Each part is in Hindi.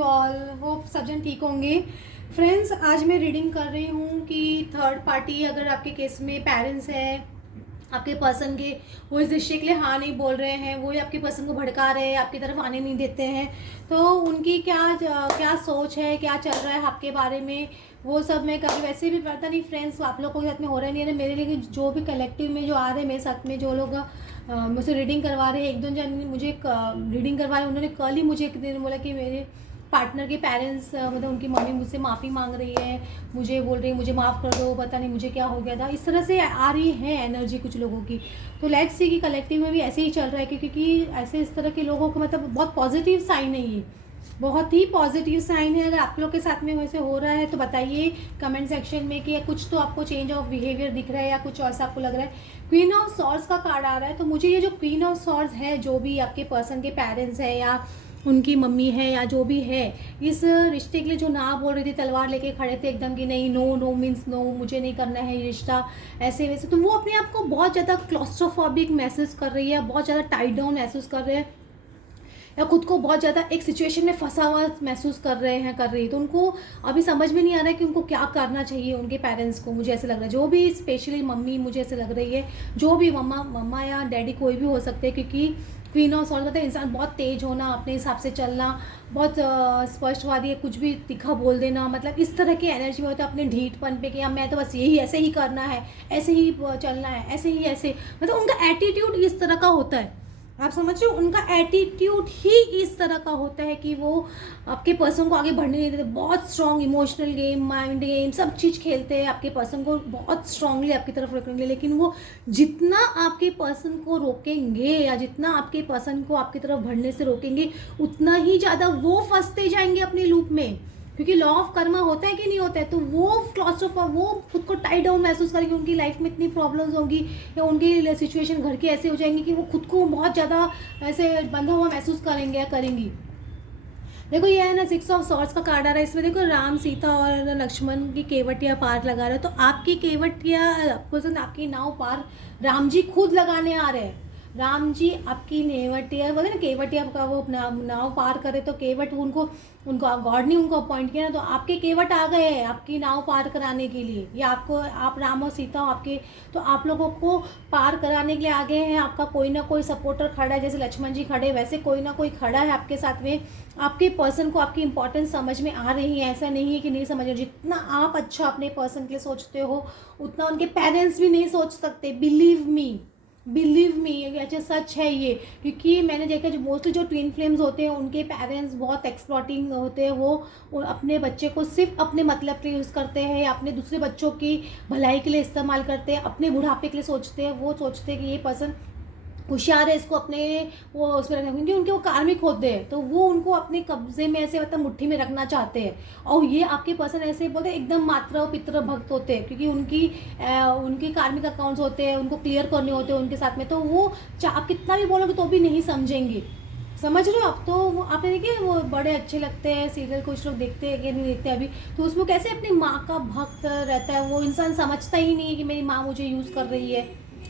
यू ऑल होप सब जन ठीक होंगे। फ्रेंड्स, आज मैं रीडिंग कर रही हूँ कि थर्ड पार्टी अगर आपके केस में पेरेंट्स हैं आपके पर्सन के, वो इस रिश्ते के लिए हाँ नहीं बोल रहे हैं, वो आपके पर्सन को भड़का रहे हैं, आपकी तरफ आने नहीं देते हैं, तो उनकी क्या सोच है, क्या चल रहा है आपके बारे में, वो सब मैं कभी वैसे भी पता नहीं फ्रेंड्स आप लोगों के साथ में हो रहा है नहीं है मेरे लिए। जो भी कलेक्टिव में जो आ रहे हैं मेरे साथ में, जो लोग मुझसे रीडिंग करवा रहे हैं, एक दो जन मुझे रीडिंग करवा रहे हैं, उन्होंने कल ही मुझे एक दिन बोला कि मेरे पार्टनर के पेरेंट्स मतलब उनकी मम्मी मुझसे माफ़ी मांग रही है, मुझे बोल रही है मुझे माफ़ कर दो, पता नहीं मुझे क्या हो गया था, इस तरह से आ रही है एनर्जी कुछ लोगों की। तो लेट्स सी कि कलेक्टिव में भी ऐसे ही चल रहा है, क्योंकि ऐसे इस तरह के लोगों को मतलब बहुत पॉजिटिव साइन है ये, बहुत ही पॉजिटिव साइन है। अगर आप लोग के साथ में वैसे हो रहा है तो बताइए कमेंट सेक्शन में कि कुछ तो आपको चेंज ऑफ बिहेवियर दिख रहा है या कुछ ऐसा आपको लग रहा है। क्वीन ऑफ सॉर्ड्स का कार्ड आ रहा है, तो मुझे ये जो क्वीन ऑफ सॉर्ड्स है, जो भी आपके पर्सन के पेरेंट्स हैं या उनकी मम्मी है या जो भी है, इस रिश्ते के लिए जो ना बोल रही थी, तलवार लेके खड़े थे एकदम कि नहीं, नो नो मीन्स नो, मुझे नहीं करना है ये रिश्ता, ऐसे वैसे, तो वो अपने आप को बहुत ज़्यादा क्लॉस्ट्रोफोबिक महसूस कर रही है, बहुत ज़्यादा टाइट डाउन महसूस कर रहे हैं, या खुद को बहुत ज़्यादा एक सिचुएशन में फंसा हुआ महसूस कर रहे हैं, कर रही है। तो उनको अभी समझ में नहीं आ रहा है कि उनको क्या करना चाहिए उनके पेरेंट्स को। मुझे ऐसे लग रहा है, जो भी स्पेशली मम्मी मुझे ऐसे लग रही है, जो भी मम्मा या डैडी कोई भी हो सकते हैं, क्योंकि क्वीन ऑफ सॉर्ड्स मतलब इंसान बहुत तेज होना, अपने हिसाब से चलना, बहुत स्पष्टवादी है, कुछ भी तीखा बोल देना, मतलब इस तरह की एनर्जी में होता है अपने ढीठपन पे कि मैं तो बस यही ऐसे ही करना है, ऐसे ही चलना है, ऐसे ही ऐसे, मतलब उनका एटीट्यूड इस तरह का होता है। आप समझ रहे हो, उनका एटीट्यूड ही इस तरह का होता है कि वो आपके पर्सन को आगे बढ़ने नहीं देते, बहुत strong emotional game, mind game, सब चीज़ खेलते हैं आपके पर्सन को बहुत स्ट्रांगली आपकी तरफ रोकेंगे। लेकिन वो जितना आपके पर्सन को रोकेंगे या जितना आपके पर्सन को आपकी तरफ बढ़ने से रोकेंगे, उतना ही ज़्यादा वो फंसते जाएंगे अपने लूप में, क्योंकि लॉ ऑफ कर्मा होता है कि नहीं होता है। तो वो क्लॉस्ट्रोफोबिक, वो खुद को टाइट डाउन महसूस करेंगे, उनकी लाइफ में इतनी प्रॉब्लम्स होंगी या उनकी सिचुएशन घर की ऐसे हो जाएंगी कि वो खुद को बहुत ज़्यादा ऐसे बंधा हुआ महसूस करेंगे या करेंगी। देखो ये है ना, 6 ऑफ सॉर्ड्स का कार्ड आ रहा है, इसमें देखो राम सीता और लक्ष्मण की केवट या पार लगा रहे हैं। तो आपकी केवट या आपकी नाव पार राम जी खुद लगाने आ रहे हैं। राम जी आपकी नेवटिया बोले ना, केवटिया का वो नाव पार करे, तो केवट उनको उनको गॉड ने उनको अपॉइंट किया ना, तो आपके केवट आ गए हैं आपकी नाव पार कराने के लिए, या आपको आप राम और सीता आपके, तो आप लोगों को पार कराने के लिए आ गए हैं। आपका कोई ना कोई सपोर्टर खड़ा है, जैसे लक्ष्मण जी खड़े, वैसे कोई ना कोई खड़ा है आपके साथ में। आपके पर्सन को आपकी इंपॉर्टेंस समझ में आ रही है, ऐसा नहीं है कि नहीं समझ रहे। जितना आप अच्छा अपने पर्सन के लिए सोचते हो, उतना उनके पेरेंट्स भी नहीं सोच सकते। बिलीव मी ये अच्छा सच है ये, क्योंकि मैंने देखा जो मोस्टली जो ट्विन फ्लेम्स होते हैं उनके पेरेंट्स बहुत एक्सप्लॉटिंग होते हैं। वो अपने बच्चे को सिर्फ अपने मतलब के लिए यूज़ करते हैं, या अपने दूसरे बच्चों की भलाई के लिए इस्तेमाल करते हैं, अपने बुढ़ापे के लिए सोचते हैं। वो सोचते हैं कि ये पर्सन होशियार है, इसको अपने वो उसमें रखना, क्योंकि उनके वो कार्मिक होते हैं, तो वो उनको अपने कब्जे में ऐसे मतलब मुट्ठी में रखना चाहते हैं। और ये आपके पर्सन ऐसे बोलते हैं एकदम मात्र पितृ भक्त होते हैं, क्योंकि उनकी कार्मिक अकाउंट्स होते हैं, उनको क्लियर करने होते हैं उनके साथ में। तो वो आप कितना भी बोलोगे तो भी नहीं समझेंगे। समझ रहे हो आप? तो वो आपने देखे वो बड़े अच्छे लगते हैं सीरियल, कुछ लोग देखते हैं कि नहीं देखते अभी, तो उसमें कैसे अपनी माँ का भक्त रहता है। वो इंसान समझता ही नहीं है कि मेरी माँ मुझे यूज़ कर रही है,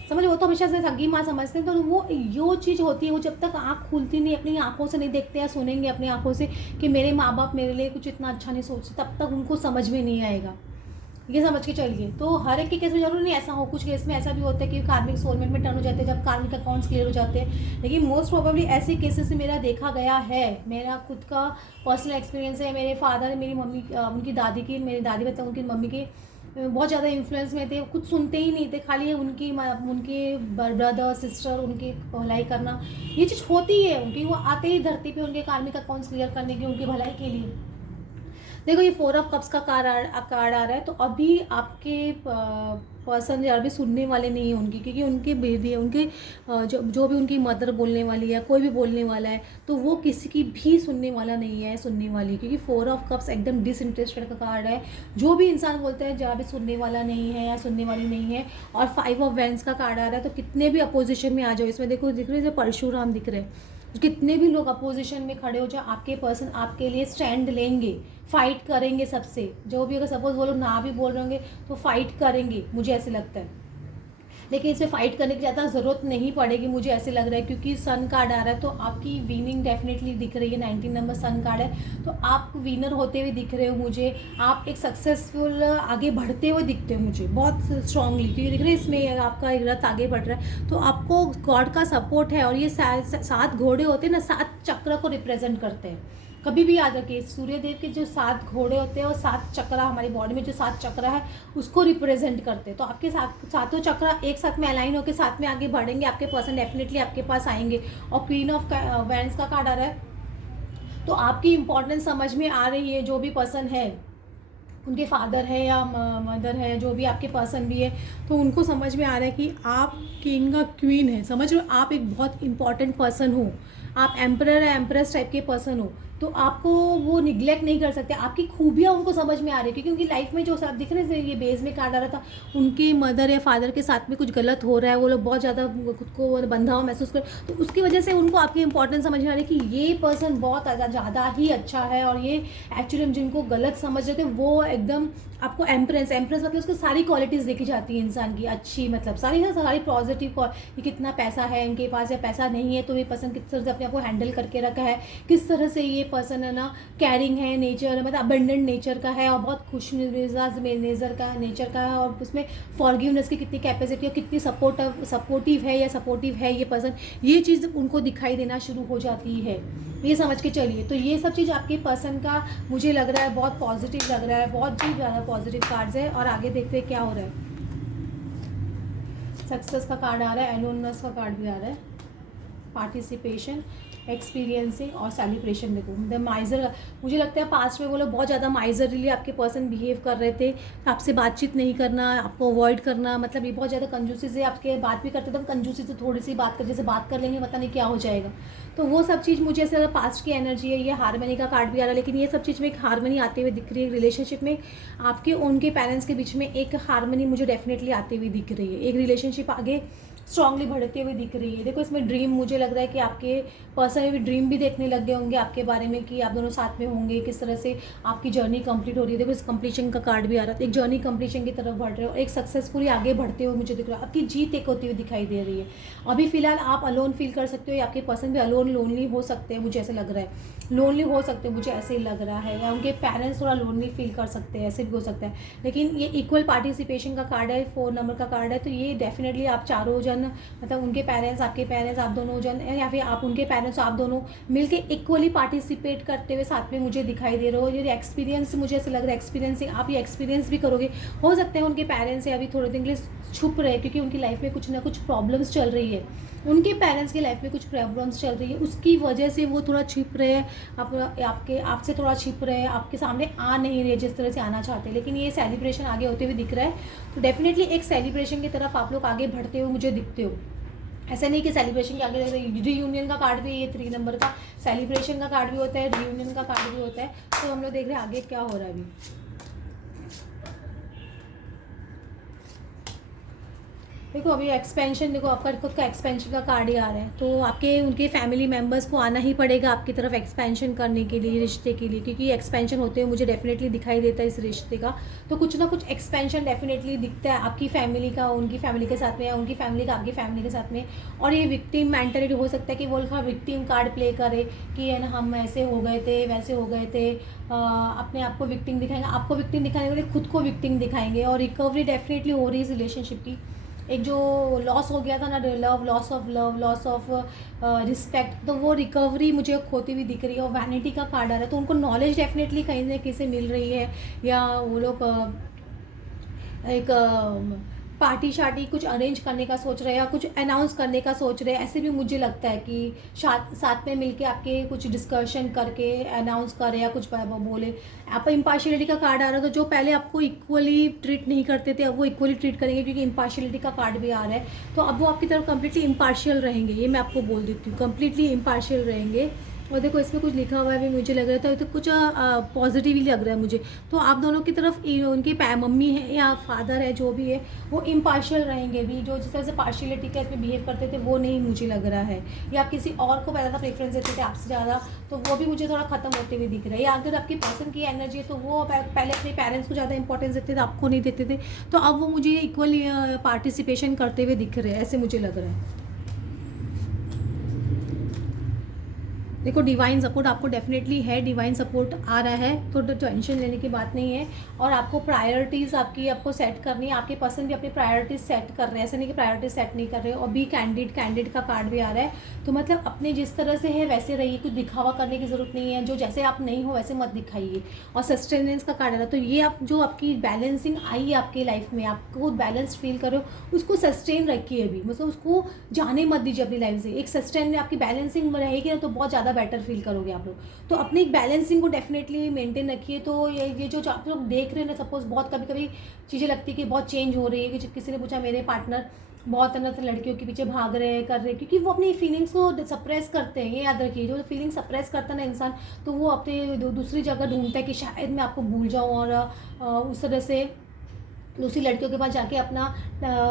समझ, वो तो हमेशा से सगी माँ समझते हैं। तो वो यो चीज़ होती है, वो जब तक आँख खुलती नहीं, अपनी आँखों से नहीं देखते या सुनेंगे अपनी आँखों से कि मेरे माँ बाप मेरे लिए कुछ इतना अच्छा नहीं सोचते, तब तक उनको समझ में नहीं आएगा। ये समझ के चलिए। तो हर एक के केस में जरूर नहीं ऐसा हो, कुछ केस में ऐसा भी होता है कि कार्मिक सोलमेट में टर्न हो जाते हैं जब कार्मिक अकाउंट्स क्लियर हो जाते हैं। लेकिन मोस्ट प्रोबेबली ऐसे केसेस में मेरा देखा गया है, मेरा खुद का पर्सनल एक्सपीरियंस है। मेरे फादर, मेरी मम्मी, उनकी दादी की, मेरी दादी बताऊँ उनकी मम्मी की बहुत ज़्यादा इन्फ्लुएंस में थे, कुछ सुनते ही नहीं थे, खाली उनके ब्रदर सिस्टर उनकी भलाई करना, ये चीज़ होती है उनकी। वो आते ही धरती पे उनके कार्मिक अकाउंट्स क्लियर करने की, उनकी भलाई के लिए। देखो ये 4 ऑफ कप्स का कार्ड आ रहा है, तो अभी आपके पर्सन अभी सुनने वाले नहीं है उनकी, क्योंकि उनके बेटी, उनके जो भी उनकी मदर बोलने वाली है, कोई भी बोलने वाला है, तो वो किसी की भी सुनने वाला नहीं है, सुनने वाली, क्योंकि 4 ऑफ कप्स एकदम डिसइंटरेस्टेड का कार्ड है। जो भी इंसान बोलता है जहाँ भी सुनने वाला नहीं है या सुनने वाली नहीं है। और 5 ऑफ वेंस का कार्ड आ रहा है, तो कितने भी अपोजिशन में आ जाओ, इसमें देखो दिख रहे हैं परशुराम दिख रहे हैं, कितने भी लोग अपोजिशन में खड़े हो जाए, आपके पर्सन आपके लिए स्टैंड लेंगे, फाइट करेंगे सबसे। जो भी अगर सपोज वो लोग ना भी बोल रहे होंगे तो फाइट करेंगे, मुझे ऐसे लगता है। लेकिन इसमें फाइट करने की ज़्यादा ज़रूरत नहीं पड़ेगी, मुझे ऐसे लग रहा है, क्योंकि सन कार्ड आ रहा है तो आपकी विनिंग डेफिनेटली दिख रही है। 19 नंबर सन कार्ड है, तो आप विनर होते हुए दिख रहे हो मुझे। आप एक सक्सेसफुल आगे बढ़ते हुए दिखते हो मुझे बहुत स्ट्रांगली, क्योंकि दिख रहे हैं इसमें आपका एक रथ आगे बढ़ रहा है, तो आपको गॉड का सपोर्ट है। और ये 7 घोड़े होते हैं ना, 7 चक्र को रिप्रेजेंट करते हैं। कभी भी याद रखिए, सूर्यदेव के जो 7 घोड़े होते हैं और 7 चक्र, हमारी बॉडी में जो 7 चक्र है उसको रिप्रेजेंट करते हैं। तो आपके सातों चक्र एक साथ में अलाइन होकर साथ में आगे बढ़ेंगे, आपके पर्सन डेफिनेटली आपके पास आएंगे। और क्वीन ऑफ वैंड्स का कार्ड आ रहा है, तो आपकी इंपॉर्टेंस समझ में आ रही है। जो भी पर्सन है, उनके फादर है या मदर है, जो भी आपके पर्सन भी है, तो उनको समझ में आ रहा है कि आप किंग का क्वीन है, समझ रहे हो, आप एक बहुत इंपॉर्टेंट पर्सन हो, आप एम्परर या एम्प्रेस टाइप के पर्सन हो, तो आपको वो निगलेक्ट नहीं कर सकते। आपकी खूबियाँ उनको समझ में आ रही है, क्योंकि उनकी लाइफ में जो सब दिख रहे हैं, ये बेस में कार्ड आ रहा था, उनके मदर या फादर के साथ में कुछ गलत हो रहा है, वो लोग बहुत ज़्यादा खुद को बंधा हुआ महसूस कर, तो उसकी वजह से उनको आपकी इंपॉर्टेंस समझ में आ रही है कि ये पर्सन बहुत ज़्यादा ही अच्छा है। और ये एक्चुअली जिनको गलत समझ रहे थे वो एकदम आपको एम्प्रेस मतलब उसको सारी क्वालिटीज़ देखी जाती है इंसान की, अच्छी मतलब सारी पॉजिटिव, ये कितना पैसा है इनके पास या पैसा नहीं है, तो ये पर्सन किस तरह से अपने आप को हैंडल करके रखा है, किस तरह से ये पर्सन है ना कैरिंग है, नेचर मतलब अबंडेंट नेचर का है, और बहुत खुश मिजाज नेचर का है, और उसमें फॉरगिवनेस की कितनी कैपेसिटी और कितनी सपोर्टिव है ये पर्सन, ये चीज़ उनको दिखाई देना शुरू हो जाती है। ये समझ के चलिए, तो ये सब चीज़ आपके पर्सन का मुझे लग रहा है बहुत पॉजिटिव लग रहा है, बहुत ही ज़्यादा पॉजिटिव कार्ड्स है। और आगे देखते हैं क्या हो रहा है। सक्सेस का कार्ड आ रहा है, एलोननेस का कार्ड भी आ रहा है, पार्टिसिपेशन, एक्सपीरियंसिंग और सेलिब्रेशन। देखो द माइजर, मुझे लगता है पास्ट में वो लोग बहुत ज़्यादा माइजरली आपके पर्सन बिहेव कर रहे थे, आपसे बातचीत नहीं करना, आपको अवॉइड करना, मतलब ये बहुत ज़्यादा कंजूसी से आपके बात भी करते थे, कंजूसी से थोड़ी सी बात कर, जैसे बात कर लेंगे पता नहीं क्या हो जाएगा, तो वो सब चीज़ मुझे ऐसे पास्ट की एनर्जी है। ये हारमनी का कार्ड भी आ रहा है, लेकिन ये सब चीज़ में एक हारमनी आते हुए दिख रही है। रिलेशनशिप में आपके उनके पेरेंट्स के बीच में एक हारमनी मुझे डेफिनेटली आती हुई दिख रही है, एक रिलेशनशिप आगे स्ट्रांगली बढ़ते हुए दिख रही है। देखो इसमें ड्रीम, मुझे लग रहा है कि आपके पर्सन भी ड्रीम भी देखने लग गए होंगे आपके बारे में, कि आप दोनों साथ में होंगे, किस तरह से आपकी जर्नी कंप्लीट हो रही है। देखो इस कंप्लीशन का कार्ड भी आ रहा है, एक जर्नी कंप्लीशन की तरफ बढ़ रहे हो, एक सक्सेसफुली आगे बढ़ते हुए मुझे दिख रहा है, आपकी जीत एक होती हुई दिखाई दे रही है। अभी फिलहाल आप अलोन फील कर सकते हो, या आपके पर्सन भी अलोन लोनली हो सकते हैं, मुझे ऐसे लग रहा है, लोनली हो सकते हो, मुझे ऐसे ही लग रहा है, या उनके पेरेंट्स थोड़ा लोनली फील कर सकते हैं, ऐसे भी हो सकता है। लेकिन ये इक्वल पार्टिसिपेशन का कार्ड है, 4 नंबर का कार्ड है, तो ये डेफिनेटली आप चारों जन, मतलब उनके पेरेंट्स, आपके पेरेंट्स, आप दोनों जन, या फिर आप उनके पेरेंट्स, आप दोनों मिलके इक्वली पार्टिसिपेट करते हुए साथ में मुझे दिखाई दे रहे हो। ये एक्सपीरियंस मुझे ऐसे लग रहा है, एक्सपीरियंस आप ये एक्सपीरियंस भी करोगे। हो सकता है उनके पेरेंट्स से अभी थोड़े दिन के लिए छुप रहे, क्योंकि उनकी लाइफ में कुछ ना कुछ प्रॉब्लम्स चल रही है, उनके पेरेंट्स की लाइफ में कुछ प्रॉब्लम्स चल रही है, उसकी वजह से वो थोड़ा छिप रहे हैं, आपसे थोड़ा छिप रहे हैं, आपके सामने आ नहीं रहे जिस तरह से आना चाहते हैं। लेकिन ये सेलिब्रेशन आगे होते हुए दिख रहा है, तो डेफिनेटली एक सेलिब्रेशन की तरफ आप लोग आगे बढ़ते हुए मुझे दिखते हो। ऐसा नहीं कि सेलिब्रेशन के आगे रीयूनियन का कार्ड भी, ये 3 नंबर का सेलिब्रेशन का कार्ड भी होता है, रीयूनियन का कार्ड भी होता है। तो हम लोग देख रहे हैं आगे क्या हो रहा है अभी। देखो अभी एक्सपेंशन, देखो आपका खुद का एक्सपेंशन का कार्ड ही आ रहा है, तो आपके उनके फैमिली मेम्बर्स को आना ही पड़ेगा आपकी तरफ एक्सपेंशन करने के लिए, रिश्ते के लिए, क्योंकि एक्सपेंशन होते हुए मुझे डेफिनेटली दिखाई देता है इस रिश्ते का। तो कुछ ना कुछ एक्सपेंशन डेफिनेटली दिखता है, आपकी फैमिली का उनकी फैमिली के साथ में, या उनकी फैमिली का आपकी फैमिली के साथ में। और ये विक्टिम मेंटालिटी हो सकता है कि वो लोग विक्टिम कार्ड प्ले करे, कि है ना हम ऐसे हो गए थे, वैसे हो गए थे, अपने आप को विक्टिम दिखाएंगे, आपको विक्टिम दिखाने वाले खुद को विक्टिम दिखाएंगे। और रिकवरी डेफिनेटली हो रही है इस रिलेशनशिप की। एक जो लॉस हो गया था ना, लव, लॉस ऑफ रिस्पेक्ट, तो वो रिकवरी मुझे खोती हुई दिख रही है। और वैनिटी का कार्ड आ रहा है, तो उनको नॉलेज डेफिनेटली कहीं ना कहीं से मिल रही है, या वो लोग एक पार्टी कुछ अरेंज करने का सोच रहे हैं, या कुछ अनाउंस करने का सोच रहे हैं। ऐसे भी मुझे लगता है कि साथ में मिलके आपके कुछ डिस्कशन करके अनाउंस करें, या कुछ बोले। आप इम्पार्शियलिटी का कार्ड आ रहा है, तो जो पहले आपको इक्वली ट्रीट नहीं करते थे, अब वो इक्वली ट्रीट करेंगे, क्योंकि इम्पार्शियलिटी का कार्ड भी आ रहा है। तो अब वो आपकी तरफ कम्प्लीटली इम्पार्शियल रहेंगे, ये मैं आपको बोल देती हूँ, कम्प्लीटली इम्पार्शियल रहेंगे। और देखो इसमें कुछ लिखा हुआ है भी, मुझे लग रहा था तो कुछ पॉजिटिव ही लग रहा है मुझे। तो आप दोनों की तरफ उनकी मम्मी है या फादर है जो भी है वो इम्पार्शियल रहेंगे भी, जो जिस तरह से पार्शियलिटी के इसमें बिहेव करते थे वो नहीं मुझे लग रहा है, या आप किसी और को ज़्यादा प्रेफरेंस देते थे आपसे ज़्यादा, तो वो भी मुझे थोड़ा ख़त्म होते हुए दिख रहा है। या अगर आपकी पर्सन की एनर्जी है तो वो पहले अपने पेरेंट्स को ज़्यादा इंपॉर्टेंस देते थे, आपको नहीं देते थे, तो अब वो मुझे इक्वली पार्टिसिपेशन करते हुए दिख रहे हैं, ऐसे मुझे लग रहा है। देखो डिवाइन सपोर्ट आपको डेफिनेटली है, डिवाइन सपोर्ट आ रहा है, तो टेंशन लेने की बात नहीं है। और आपको प्रायोरिटीज़ आपको सेट करनी है, आपके पर्सन भी अपनी प्रायोरिटीज़ सेट कर रहे हैं, ऐसा नहीं कि प्रायोरिटीज सेट नहीं कर रहे। और बी कैंडिड का कार्ड भी आ रहा है, तो मतलब अपने जिस तरह से है वैसे रहिए, कुछ दिखावा करने की ज़रूरत नहीं है, जो जैसे आप नहीं हो वैसे मत दिखाइए। और सस्टेनेंस का कार्ड आ रहा है, तो ये आप जो आपकी बैलेंसिंग आई है आपकी लाइफ में, आपको बैलेंस फील करो, उसको सस्टेन रखिए अभी, मतलब उसको जाने मत दीजिए अपनी लाइफ से। एक सस्टेन आपकी बैलेंसिंग रहेगी ना तो बहुत ज़्यादा बेटर फील करोगे आप लोग। तो अपनी एक बैलेंसिंग को डेफिनेटली मेंटेन रखिए। तो ये जो आप लोग देख रहे हैं ना, सपोज बहुत कभी कभी चीज़ें लगती है कि बहुत चेंज हो रही है, कि किसी ने पूछा मेरे पार्टनर बहुत अंदर से लड़कियों के पीछे भाग रहे हैं, कर रहे हैं, क्योंकि वो अपनी फीलिंग्स को सप्रेस करते हैं। ये याद रखिए, जो फीलिंग सप्रेस करता है ना इंसान, तो वो अपने दूसरी जगह ढूंढता है कि शायद मैं आपको भूल जाऊँ, और उस तरह से दूसरी लड़कियों के पास जाके अपना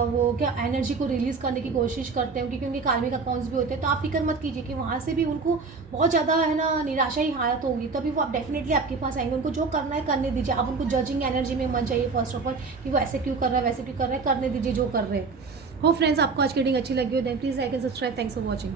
वो क्या एनर्जी को रिलीज़ करने की कोशिश करते हैं, क्योंकि उनके कार्मिक अकाउंट्स भी होते हैं। तो आप फिक्र मत कीजिए कि वहाँ से भी उनको बहुत ज़्यादा है ना निराशा ही हालत होगी, तभी वो आप डेफिनेटली आपके पास आएंगे। उनको जो करना है करने दीजिए, आप उनको जजिंग एनर्जी में मत जाइए फर्स्ट ऑफ ऑल, कि वो ऐसे क्यों कर रहा है वैसे क्यों कर रहा है, करने दीजिए जो कर रहे हैं। हो फ्रेंड्स, आपको आज की रीडिंग अच्छी लगी हो then please like and subscribe. Thanks for watching.